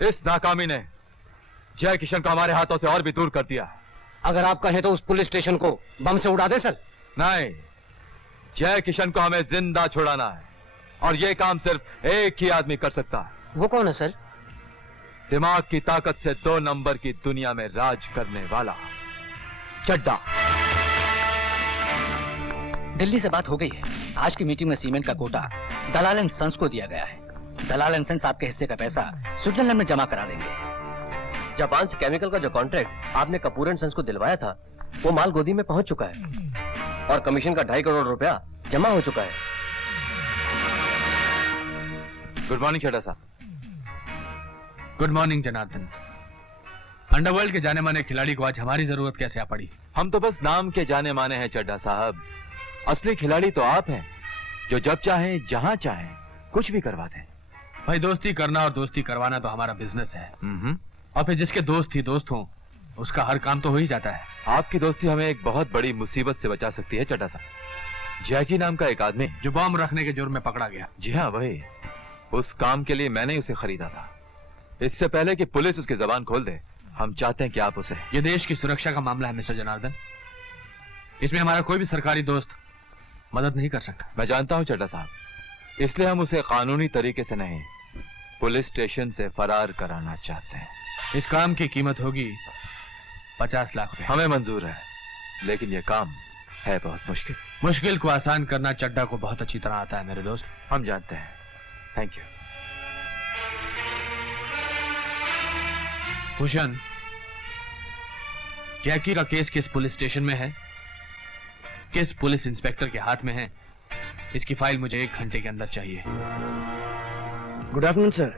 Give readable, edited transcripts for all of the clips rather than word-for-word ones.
इस नाकामी ने जय किशन को हमारे हाथों से और भी दूर कर दिया। अगर आप कहें तो उस पुलिस स्टेशन को बम से उड़ा दे सर। नहीं, जय किशन को हमें जिंदा छुड़ाना है और यह काम सिर्फ एक ही आदमी कर सकता है। वो कौन है सर? दिमाग की ताकत से 2 नंबर की दुनिया में राज करने वाला चड्डा। दिल्ली से बात हो गई है। आज की मीटिंग में सीमेंट का कोटा दलाल एंड सन्स को दिया गया है। दलाल एंड सन्स आपके हिस्से का पैसा स्विट्जरलैंड में जमा करा देंगे। जापान से केमिकल का जो कॉन्ट्रैक्ट आपने कपूर एंड सन्स को दिलवाया था, वो माल गोदी में पहुंच चुका है और कमीशन का 2.5 करोड़ रुपया जमा हो चुका है। गुड मॉर्निंग चड्डा साहब। Good morning Janardan. अंडरवर्ल्ड के जाने माने खिलाड़ी को आज हमारी जरूरत कैसे आ पड़ी? हम तो बस नाम के जाने माने हैं चड्डा साहब, असली खिलाड़ी तो आप हैं जो जब चाहें जहां चाहें कुछ भी करवाते हैं। भाई दोस्ती करना और दोस्ती करवाना तो हमारा बिजनेस है। और फिर जिसके दोस्त ही दोस्त हों उसका हर काम तो हो ही जाता है। आपकी दोस्ती हमें एक बहुत बड़ी मुसीबत से बचा सकती है चड्डा साहब। जैकी नाम का एक आदमी जो बम रखने के जुर्म में पकड़ा गया। जी हाँ वही। उस काम के लिए मैंने उसे खरीदा था। इससे पहले कि पुलिस उसकी जबान खोल दे, हम चाहते हैं कि आप उसे। ये देश की सुरक्षा का मामला है मिस्टर जनार्दन, इसमें हमारा कोई भी सरकारी दोस्त मदद नहीं कर सकता। मैं जानता हूं चड्डा साहब, इसलिए हम उसे कानूनी तरीके से नहीं पुलिस स्टेशन से फरार कराना चाहते हैं। इस काम की कीमत होगी 50 लाख रुपए। हमें मंजूर है, लेकिन यह काम है बहुत मुश्किल। मुश्किल को आसान करना चड्डा को बहुत अच्छी तरह आता है मेरे दोस्त। हम जानते हैं। Thank you. भूषण, जैकी का केस किस पुलिस स्टेशन में है, किस पुलिस इंस्पेक्टर के हाथ में है, इसकी फाइल मुझे 1 घंटे के अंदर चाहिए। Good afternoon sir.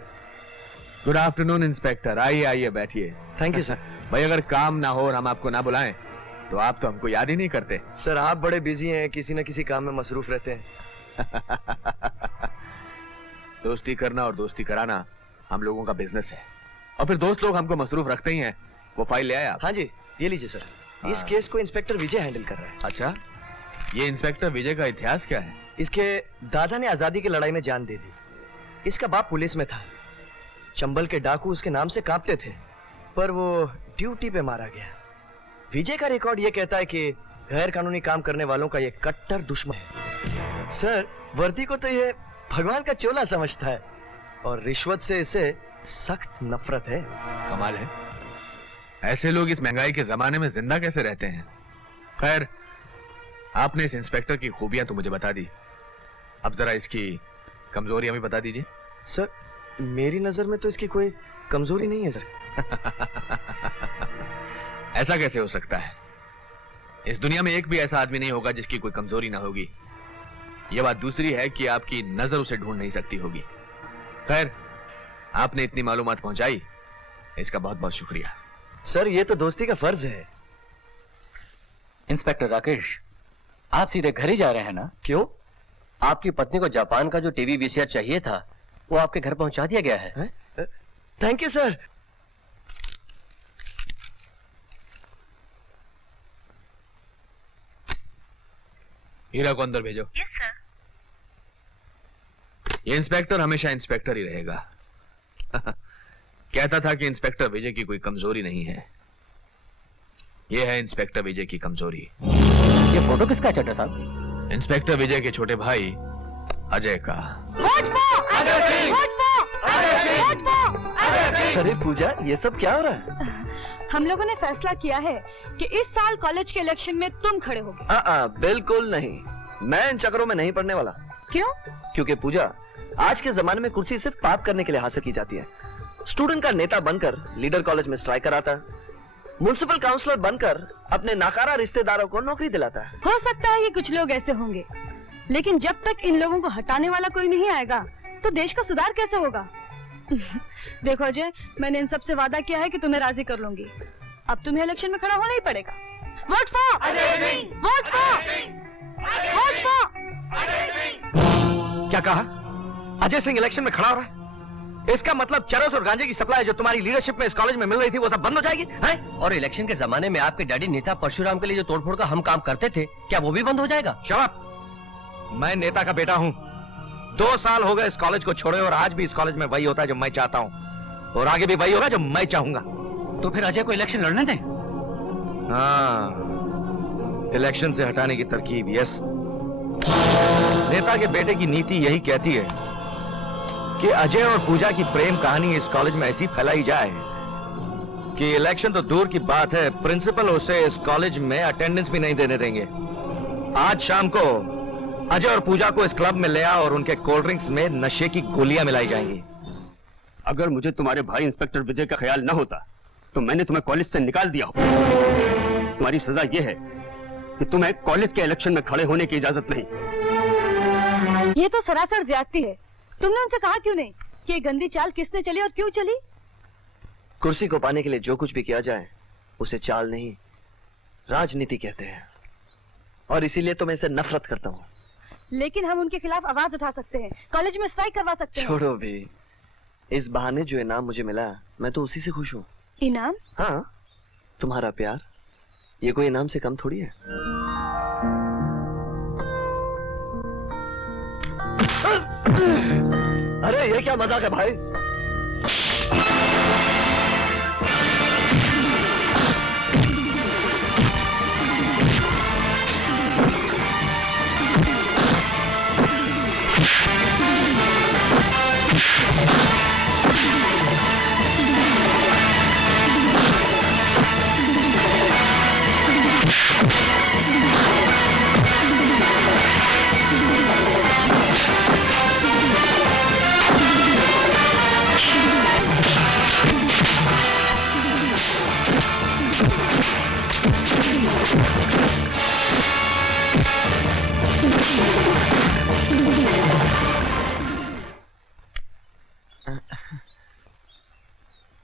Good afternoon inspector. आइए आइए बैठिए। Thank you sir. भाई अगर काम ना हो और हम आपको ना बुलाएं तो आप तो हमको याद ही नहीं करते। सर आप बड़े बिजी हैं, किसी न किसी काम में मसरूफ रहते हैं। दोस्ती करना और दोस्ती कराना हम लोगों का बिजनेस है और फिर दोस्त लोग हमको मसरूफ रखते ही हैं। वो फाइल ले आए आप? हाँ जी, ये लीजिए सर। इस केस को इंस्पेक्टर विजय हैंडल कर रहा है। अच्छा, ये इंस्पेक्टर विजय का इतिहास क्या है? इसके दादा ने आजादी की लड़ाई में जान दे दी। इसका बाप पुलिस में था। चंबल के डाकू उसके नाम से कांपते थे, पर वो ड्यूटी पे मारा गया। विजय का रिकॉर्ड ये कहता है कि गैर कानूनी काम करने वालों का ये कट्टर दुश्मन है। सर वर्दी को तो ये भगवान का चोला समझता है और रिश्वत से इसे सख्त नफरत है। कमाल है, ऐसे लोग इस महंगाई के जमाने में जिंदा कैसे रहते हैं। खैर, आपने इस इंस्पेक्टर की खूबियां तो मुझे बता दी, अब जरा इसकी कमजोरियां भी बता दीजिए। सर मेरी नजर में तो इसकी कोई कमजोरी नहीं है सर। ऐसा कैसे हो सकता है? इस दुनिया में एक भी ऐसा आदमी नहीं होगा जिसकी कोई कमजोरी ना होगी। यह बात दूसरी है कि आपकी नजर उसे ढूंढ नहीं सकती होगी। खैर, आपने इतनी मालूमात पहुंचाई, इसका बहुत बहुत शुक्रिया। सर ये तो दोस्ती का फर्ज है। इंस्पेक्टर राकेश, आप सीधे घर ही जा रहे हैं ना? क्यों? आपकी पत्नी को जापान का जो टीवी वीसीआर चाहिए था वो आपके घर पहुंचा दिया गया है। Thank you sir. हीरा को अंदर भेजो। Yes sir. ये इंस्पेक्टर हमेशा इंस्पेक्टर ही रहेगा। कहता था कि इंस्पेक्टर विजय की कोई कमजोरी नहीं है। ये है इंस्पेक्टर विजय की कमजोरी। ये फोटो किसका है चड्डा साहब? इंस्पेक्टर विजय के छोटे भाई अजय का। अरे पूजा, ये सब क्या हो रहा है? हम लोगों ने फैसला किया है कि इस साल कॉलेज के इलेक्शन में तुम खड़े होगे। बिल्कुल नहीं, मैं इन चक्करों में नहीं पड़ने वाला। क्यों? क्योंकि पूजा, आज के जमाने में कुर्सी सिर्फ पाप करने के लिए हासिल की जाती है। स्टूडेंट का नेता बनकर लीडर कॉलेज में स्ट्राइक कराता है, म्युनिसिपल काउंसलर बनकर अपने नाकारा रिश्तेदारों को नौकरी दिलाता है। हो सकता है कि कुछ लोग ऐसे होंगे, लेकिन जब तक इन लोगों को हटाने वाला कोई नहीं आएगा तो देश का सुधार कैसे होगा? देखो अजय, मैंने इन सबसे वादा किया है कि तुम्हें राजी कर लूंगी। अब तुम्हें इलेक्शन में खड़ा होना ही पड़ेगा। Vote for Ajay Singh! Vote for! Vote for! क्या कहा? अजय सिंह इलेक्शन में खड़ा हो रहा है? इसका मतलब चरस और गांजे की सप्लाई जो तुम्हारी लीडरशिप में इस कॉलेज में मिल रही थी वो सब बंद हो जाएगी हैं? और इलेक्शन के जमाने में आपके डैडी नेता परशुराम के लिए जो तोड़फोड़ का हम काम करते थे, क्या वो भी बंद हो जाएगा? शराब! मैं नेता का बेटा हूँ। 2 साल हो गए इस कॉलेज को छोड़े और आज भी इस कॉलेज में वही होता है जो मैं चाहता हूँ। और आगे भी वही होगा जो मैं चाहूंगा। तो फिर अजय को इलेक्शन लड़ने दें। हाँ, इलेक्शन से हटाने की तरकीब। यस, नेता के बेटे की नीति यही कहती है कि अजय और पूजा की प्रेम कहानी इस कॉलेज में ऐसी फैलाई जाए कि इलेक्शन तो दूर की बात है, प्रिंसिपल उसे इस कॉलेज में अटेंडेंस भी नहीं देने देंगे। आज शाम को अजय और पूजा को इस क्लब में ले आ और उनके कोल्ड ड्रिंक्स में नशे की गोलियां मिलाई जाएंगी। अगर मुझे तुम्हारे भाई इंस्पेक्टर विजय का ख्याल न होता तो मैंने तुम्हें कॉलेज से निकाल दिया हो। तुम्हारी सजा यह है कि तुम्हें कॉलेज के इलेक्शन में खड़े होने की इजाजत नहीं। ये तो सरासर ज्यादती है। तुमने उनसे कहा क्यों नहीं कि ये गंदी चाल किसने चली और क्यों चली? कुर्सी को पाने के लिए जो कुछ भी किया जाए उसे चाल नहीं, राजनीति कहते हैं, और इसीलिए तो मैं इसे नफरत करता हूँ। लेकिन हम उनके खिलाफ आवाज उठा सकते हैं, कॉलेज में स्ट्राइक करवा सकते हैं। छोड़ो भी, इस बहाने जो इनाम मुझे मिला मैं तो उसी से खुश हूँ। इनाम? हाँ, तुम्हारा प्यार, ये कोई इनाम से कम थोड़ी है। अरे ये क्या मजाक है भाई?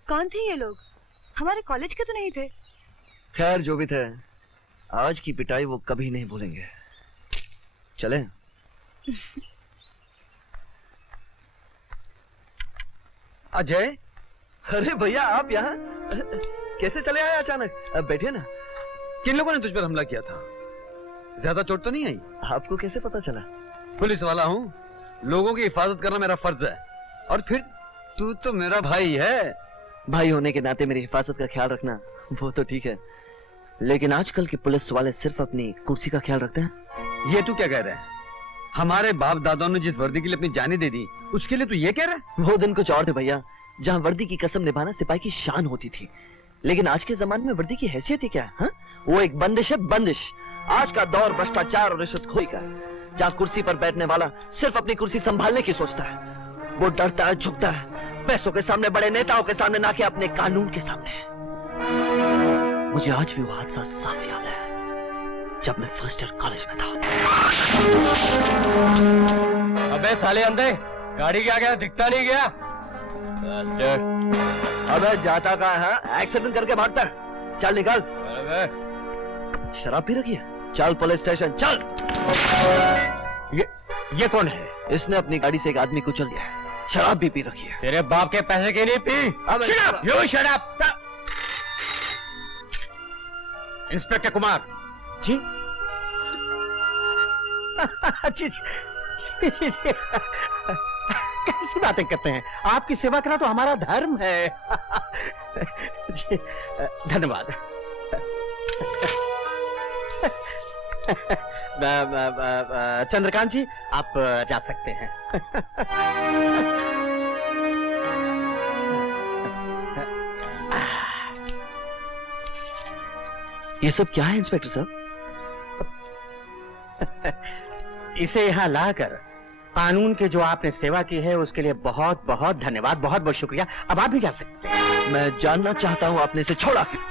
कौन थे ये लोग? हमारे कॉलेज के तो नहीं थे। खैर जो भी थे, आज की पिटाई वो कभी नहीं भूलेंगे। चले? अजय, अरे भैया आप यहाँ कैसे चले आए अचानक? अब बैठिए ना। किन लोगों ने तुझ पर हमला किया था? ज्यादा चोट तो नहीं आई? आपको कैसे पता चला? पुलिस वाला हूँ, लोगों की हिफाजत करना मेरा फर्ज है। और फिर तू तो मेरा भाई है। भाई होने के नाते मेरी हिफाजत का ख्याल रखना वो तो ठीक है, लेकिन आजकल के पुलिस वाले सिर्फ अपनी कुर्सी का ख्याल रखते हैं। ये तू क्या कह रहा है? हमारे बाप दादाओं ने जिस वर्दी के लिए अपनी जानें दे दी, उसके लिए तू ये कह रहा है? वो दिन कुछ और थे भैया, जहाँ वर्दी की कसम निभाना सिपाही की शान होती थी। लेकिन आज के जमाने में वर्दी की हैसियत ही क्या है? हा? वो एक बंदिश है, बंदिश। आज का दौर भ्रष्टाचार और रिश्वतखोरी का है, जहाँ कुर्सी पर बैठने वाला सिर्फ अपनी कुर्सी संभालने की सोचता है। वो डरता है, झुकता है, पैसों के सामने, बड़े नेताओं के सामने, ना कि अपने कानून के सामने। मुझे आज भी वो हादसा साफ याद है जब मैं फर्स्ट ईयर कॉलेज में था। अबे साले अंधे, गाड़ी क्या गया? दिखता नहीं गया? अबे जाता कहाँ है? एक्सीडेंट करके भागता है। चल निकल। शराब पी रखी है? चल पुलिस स्टेशन चल। ये कौन है? इसने अपनी गाड़ी से एक आदमी को चल दिया है, शराब भी पी रखी है। तेरे बाप के पैसे की नहीं पी? अब शराब। इंस्पेक्टर कुमार जी जी जी जी जी। कैसी बातें करते हैं? आपकी सेवा करना तो हमारा धर्म है। जी, धन्यवाद। चंद्रकांत जी, आप जा सकते हैं। ये सब क्या है इंस्पेक्टर साहब? इसे यहाँ लाकर कानून के जो आपने सेवा की है उसके लिए बहुत बहुत धन्यवाद, बहुत बहुत शुक्रिया। अब आप भी जा सकते हैं। मैं जानना चाहता हूँ आपने इसे छोड़ा क्यों?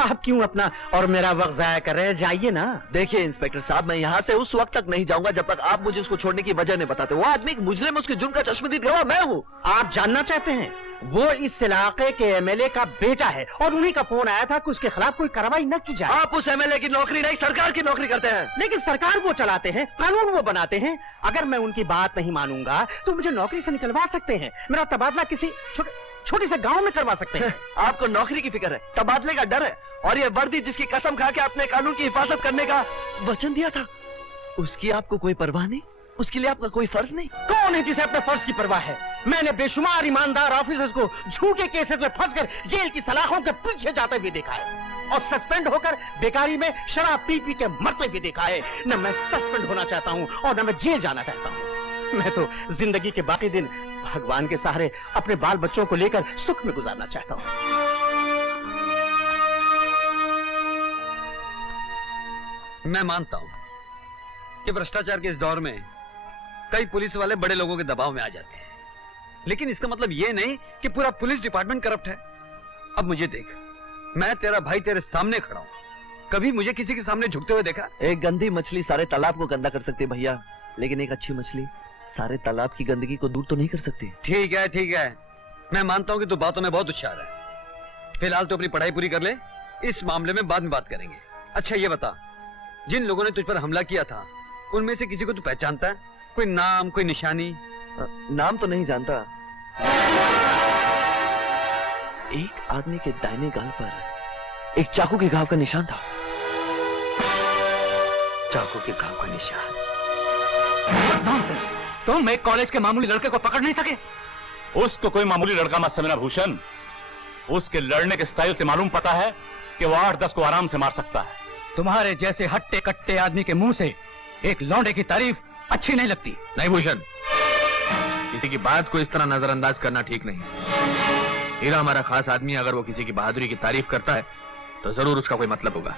आप क्यों अपना और मेरा वक्त जाया कर रहे हैं? जाइए ना। देखिए इंस्पेक्टर साहब, मैं यहाँ से उस वक्त तक नहीं जाऊंगा जब तक आप मुझे उसको छोड़ने की वजह नहीं बताते। वो आदमी मुजरिम, उसके जुर्म का चश्मदीद गवाह मैं हूँ। आप जानना चाहते हैं? वो इस इलाके के एमएलए का बेटा है और उन्हीं का फोन आया था कि उसके खिलाफ कोई कार्रवाई न की जाए। आप उस एमएलए की नौकरी नहीं, सरकार की नौकरी करते हैं। लेकिन सरकार वो चलाते हैं, कानून वो बनाते हैं। अगर मैं उनकी बात नहीं मानूंगा तो मुझे नौकरी से निकलवा सकते हैं। मेरा तबादला किसी छोटे से गांव में करवा सकते हैं। आपको नौकरी की फिक्र है, तबादले का डर है, और ये वर्दी जिसकी कसम खा के अपने कानून की हिफाजत करने का वचन दिया था, उसकी आपको कोई परवाह नहीं? उसके लिए आपका कोई फर्ज नहीं? कौन है जिसे अपने फर्ज की परवाह है? मैंने बेशुमार ईमानदार ऑफिसर्स को झूठे केसेस में फंसकर जेल की सलाखों के पीछे जाते भी देखा है और सस्पेंड होकर बेकारी में शराब पी पी के मरते भी देखा है। न मैं सस्पेंड होना चाहता हूं और न मैं जेल जाना चाहता हूं। मैं तो जिंदगी के बाकी दिन भगवान के सहारे अपने बाल बच्चों को लेकर सुख में गुजारना चाहता हूं। मैं मानता हूं कि भ्रष्टाचार के इस दौर में कई पुलिस वाले बड़े लोगों के दबाव में आ जाते हैं, लेकिन इसका मतलब यह नहीं कि पूरा पुलिस डिपार्टमेंट करप्ट है। अब मुझे देख, मैं तेरा भाई तेरे सामने खड़ा हूं, कभी मुझे किसी के सामने झुकते हुए देखा? एक गंदी मछली सारे तालाब को गंदा कर सकती है भैया, लेकिन एक अच्छी मछली सारे तालाब की गंदगी को दूर तो नहीं कर सकती। ठीक है, मैं मानता हूं कि तू बातों में बहुत होशियार है। फिलहाल तो अपनी पढ़ाई पूरी कर ले, इस मामले में बाद में बात करेंगे। अच्छा ये बता, जिन लोगों ने तुझ पर हमला किया था उनमें से किसी को तू पहचानता है? कोई नाम, कोई निशानी? नाम तो नहीं जानता। एक आदमी के दाहिने गाल पर एक चाकू के घाव का निशान था। चाकू के घाव का निशान। तुम एक कॉलेज के मामूली लड़के को पकड़ नहीं सके? उसको कोई मामूली लड़का मत समझना भूषण। उसके लड़ने के स्टाइल से मालूम पता है कि वो 8-10 को आराम से मार सकता है। तुम्हारे जैसे हट्टे कट्टे आदमी के मुंह से एक लौंडे की तारीफ अच्छी नहीं लगती। नहीं भूषण, किसी की बात को इस तरह नजरअंदाज करना ठीक नहीं। हीरा हमारा खास आदमी, अगर वो किसी की बहादुरी की तारीफ करता है तो जरूर उसका कोई मतलब होगा।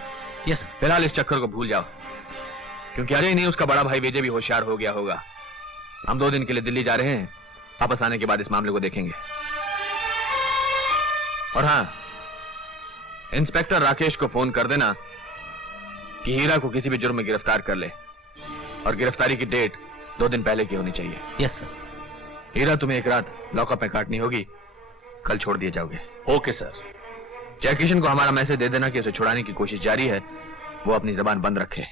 यस। फिलहाल इस चक्कर को भूल जाओ, क्योंकि अजय नहीं उसका बड़ा भाई विजय भी होशियार हो गया होगा। हम 2 दिन के लिए दिल्ली जा रहे हैं, वापस आने के बाद इस मामले को देखेंगे। और हाँ, इंस्पेक्टर राकेश को फोन कर देना कि हीरा को किसी भी जुर्म में गिरफ्तार कर ले, और गिरफ्तारी की डेट 2 दिन पहले की होनी चाहिए। Yes sir. हीरा तुम्हें एक रात लॉकअप में काटनी होगी, कल छोड़ दिए जाओगे। Okay sir. जय किशन को हमारा मैसेज दे देना कि उसे छुड़ाने की कोशिश जारी है, वो अपनी जबान बंद रखे।